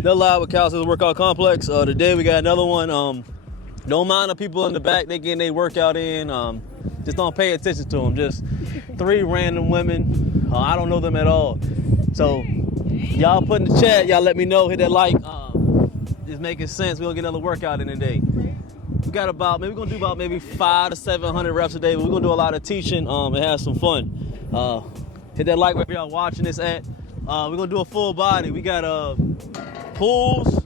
Another live with Calisthenics Workout Complex. Today we got another one. Don't mind the people in the back, they getting their workout in. Just don't pay attention to them. Just 3 random women. I don't know them at all. So y'all put in the chat, y'all let me know, hit that like. It's making sense. We're gonna get another workout in today. We got about, maybe we're gonna do about maybe 500 to 700 reps a day, but we're gonna do a lot of teaching and have some fun. Hit that like wherever y'all watching this at. We're gonna do a full body. We got pulls.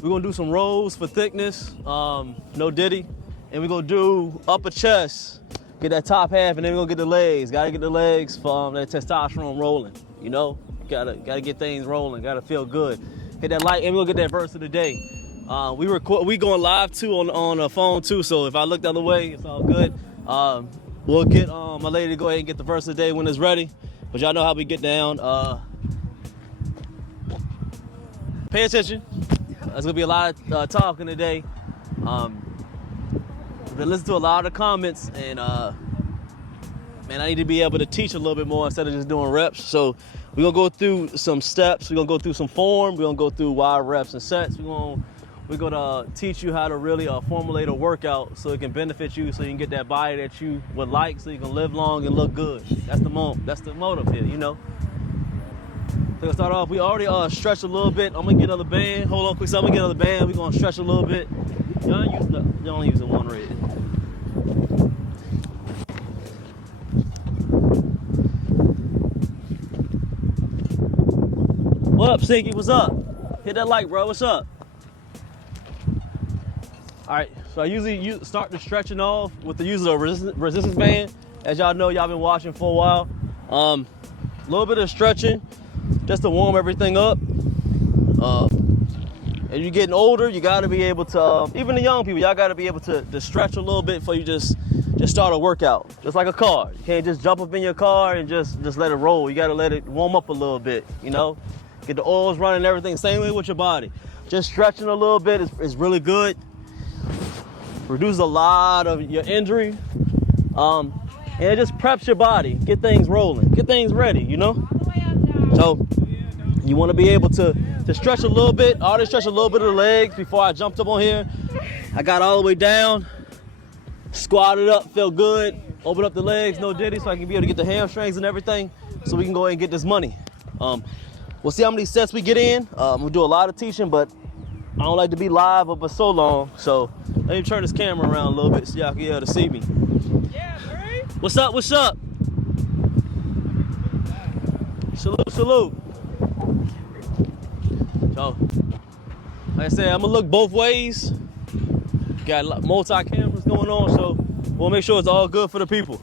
We're gonna do some rows for thickness, no diddy. And we're gonna do upper chest, get that top half, and then we're gonna get the legs. Gotta get the legs for that testosterone rolling, you know? Gotta get things rolling, gotta feel good. Hit that like, and we're gonna get that verse of the day. We going live too on the phone too, so if I look the other way, it's all good. We'll get my lady to go ahead and get the verse of the day when it's ready. But y'all know how we get down. Pay attention. There's gonna be a lot of talking today. Been listening to a lot of comments, and man, I need to be able to teach a little bit more instead of just doing reps. So we're gonna go through some steps. We're gonna go through some form. We're gonna go through wide reps and sets. We're gonna teach you how to really formulate a workout so it can benefit you, so you can get that body that you would like, so you can live long and look good. That's the motive here, you know. So we'll start off. We already stretched a little bit. I'm gonna get another band. Hold on quick, so I'm gonna get another band. We're gonna stretch a little bit. You only use the one red. What up, Sinky? What's up? Hit that like, bro. What's up? All right, so I usually start the stretching off with the use of a resistance band. As y'all know, y'all been watching for a while. A little bit of stretching just to warm everything up. As you're getting older, you gotta be able to, even the young people, y'all gotta be able to stretch a little bit before you just start a workout. Just like a car. You can't just jump up in your car and just let it roll. You gotta let it warm up a little bit, you know? Get the oils running and everything. Same way with your body. Just stretching a little bit is really good. Reduce a lot of your injury. And it just preps your body. Get things rolling. Get things ready, you know? So you want to be able to stretch a little bit. I already stretched a little bit of the legs before I jumped up on here. I got all the way down, squatted up, felt good. Open up the legs, no diddy, so I can be able to get the hamstrings and everything, so we can go ahead and get this money. We'll see how many sets we get in. We'll do a lot of teaching, but I don't like to be live for so long, so let me turn this camera around a little bit so y'all can be able to see me. Yeah, right? What's up? What's up? Salute, salute. So, like I said, I'm gonna look both ways. Got multi-cameras going on, so we'll make sure it's all good for the people.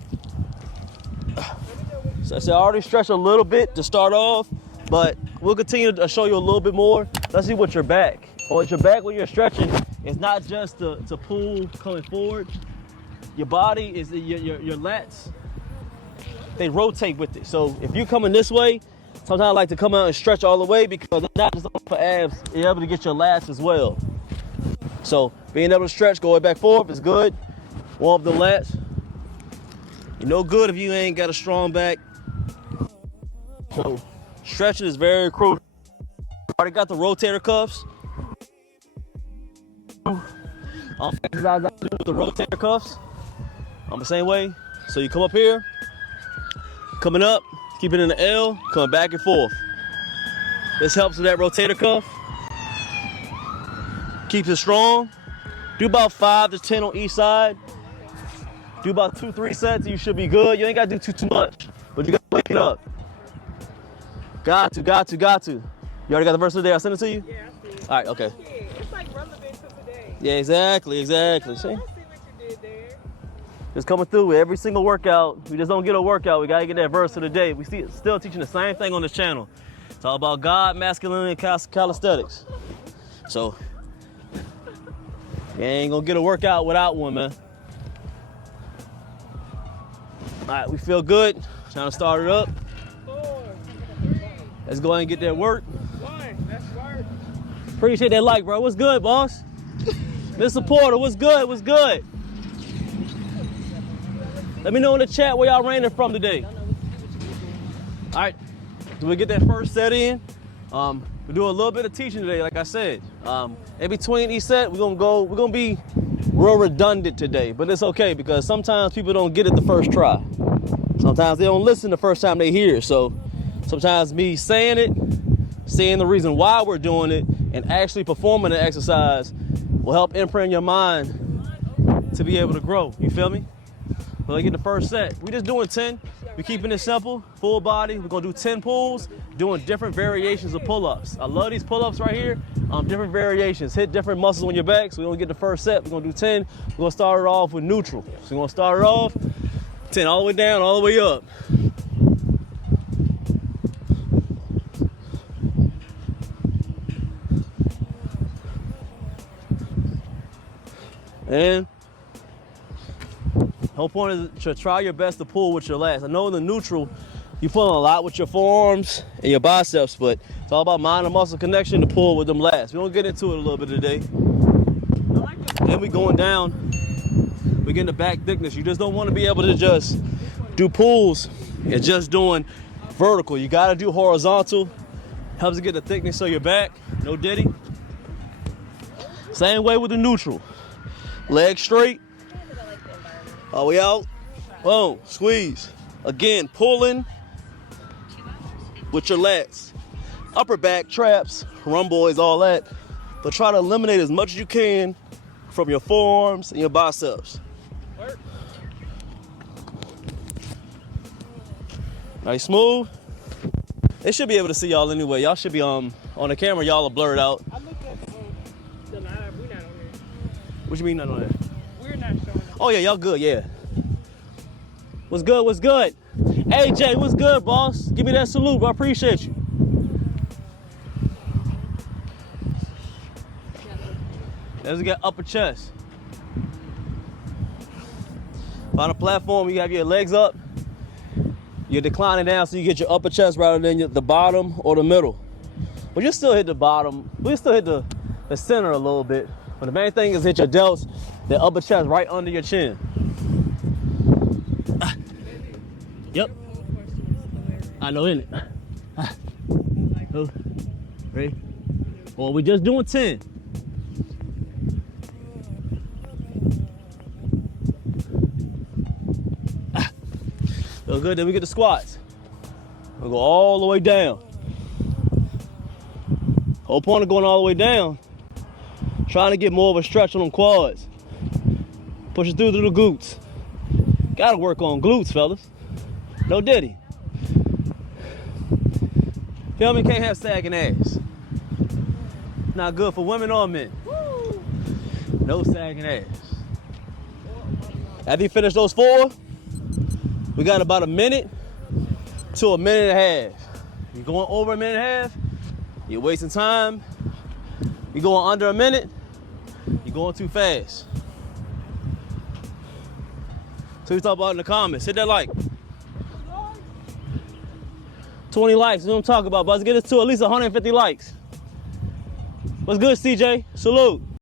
So I said I already stretched a little bit to start off, but we'll continue to show you a little bit more. Let's see what your back. With your back, when you're stretching, it's not just to pull coming forward. Your body is your lats. They rotate with it. So if you're coming this way, sometimes I like to come out and stretch all the way, because it's not just for abs, you're able to get your lats as well. So being able to stretch, going back forward is good. Warm up the lats. You're no good if you ain't got a strong back. So stretching is very crucial. Already got the rotator cuffs. Exercise I do with the rotator cuffs. I'm the same way. So you come up here, coming up, keep it in the L, coming back and forth. This helps with that rotator cuff. Keeps it strong. Do about 5 to 10 on each side. Do about 2-3 sets and you should be good. You ain't gotta do too much, but you gotta wake it up. Got to. You already got the verse of the day? I sent it to you? Yeah, I see it. All right, okay. Yeah, it's like relevant to today. Yeah, exactly. See? I see what you did there. Just coming through with every single workout. We just don't get a workout. We gotta get that verse of the day. We still teaching the same thing on this channel. It's all about God, masculinity, and calisthenics. So you ain't gonna get a workout without one, man. All right, we feel good. Trying to start it up. 4. Let's go ahead and get that work. 1. That's work. Appreciate that like, bro. What's good, boss? Mr. Porter, what's good? What's good? Let me know in the chat where y'all raining from today. All right, do we get that first set in? We do a little bit of teaching today, like I said. In between each set, we're gonna be real redundant today, but it's okay because sometimes people don't get it the first try. Sometimes they don't listen the first time they hear it. So sometimes me saying it, saying the reason why we're doing it, and actually performing the exercise will help imprint your mind to be able to grow. You feel me? We'll get the first set. We're just doing 10. We're keeping it simple, full body. We're gonna do 10 pulls, doing different variations of pull-ups. I love these pull-ups right here. Different variations, hit different muscles on your back. So we're gonna get the first set. We're gonna do 10. We're gonna start it off with neutral. So we're gonna start it off 10 all the way down, all the way up. And whole point is to try your best to pull with your lats. I know in the neutral, you're pulling a lot with your forearms and your biceps, but it's all about mind and muscle connection to pull with them lats. We're gonna get into it a little bit today. Then we going down, we getting the back thickness. You just don't wanna be able to just do pulls and just doing vertical. You gotta do horizontal. Helps to get the thickness of your back. No diddy. Same way with the neutral. Leg straight. All the way out. Boom. Squeeze. Again, pulling with your lats. Upper back traps, rhomboids, all that. But try to eliminate as much as you can from your forearms and your biceps. Nice, smooth. They should be able to see y'all anyway. Y'all should be on the camera. Y'all are blurred out. I looked at the line. We're not on there. What you mean not on there? We're not showing. Oh yeah, y'all good, yeah. What's good, what's good? AJ, what's good, boss? Give me that salute, bro. I appreciate you. Let's get upper chest. On a platform, you have your legs up. You're declining down so you get your upper chest rather than the bottom or the middle. But you still hit the bottom. We still hit the center a little bit. But the main thing is hit your delts, the upper chest right under your chin. Yep. I know, innit? Ready? Well, we're just doing 10. Feel good, then we get the squats. We'll go all the way down. Whole point of going all the way down, trying to get more of a stretch on them quads. Push it through to the glutes. Gotta work on glutes, fellas. No diddy. Feel me? Can't have sagging ass. Not good for women or men. Woo. No sagging ass. After you finish those 4, we got about a minute to a minute and a half. You're going over a minute and a half, you're wasting time. You're going under a minute, you're going too fast. So we talk about in the comments. Hit that like. 20 likes, we don't talk about, but let's get it to at least 150 likes. What's good, CJ? Salute.